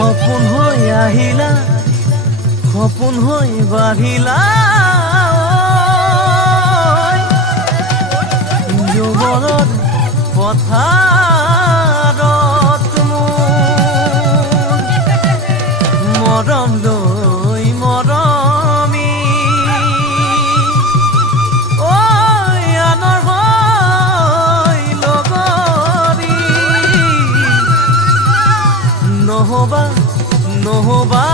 সপোন হৈ আহিলা সপোন হৈ বাঢ়িলা যৌৱনত পথাৰত মৰম লৈ মৰমি আনৰ হৈ লগৰী নহবা নহবা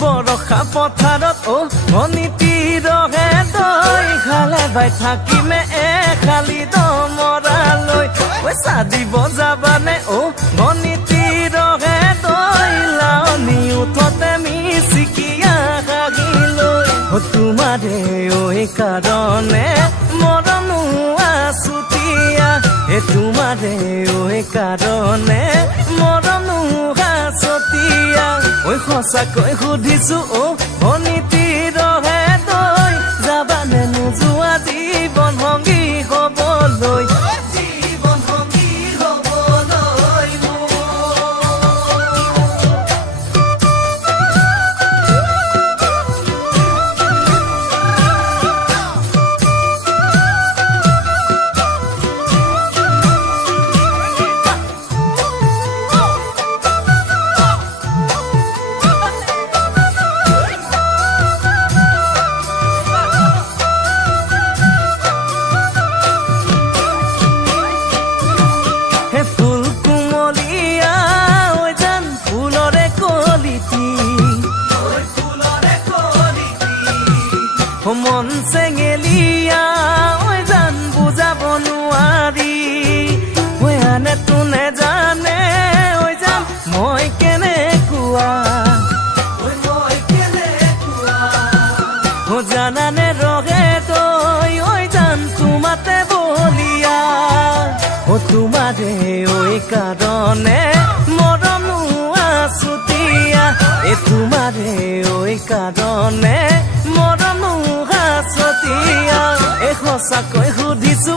বৰষা পথাৰত ভনীতি ৰহে তই খালে বাই থাকিমে খালি দমৰালৈ পইচা দিব যাবানে ভনীতি ৰহে তই লাৱনি উঠতে মিচিকিয়া হাগিলৈ তোমাৰে কাৰণে মৰমো আছুতীয়া তোমাৰে কাৰণে মৰমো আছতীয়া সঁচাকৈ সুধিছো ভনীতি ৰহে তই যাবানে নোযোৱা জীৱন সংগী হবলৈ মন চেঙেলিয়া জান বুজাব নোৱাৰি আনে তোনে জানে জান মই কেনেকুৱা জানানে ৰহে তই জান তোমাতে বলিয়া তোমাৰে কাৰণে মৰমো আছুতীয়া তোমাৰে কাৰণে মৰমো আছতীয়া সঁচাকৈ সুধিছো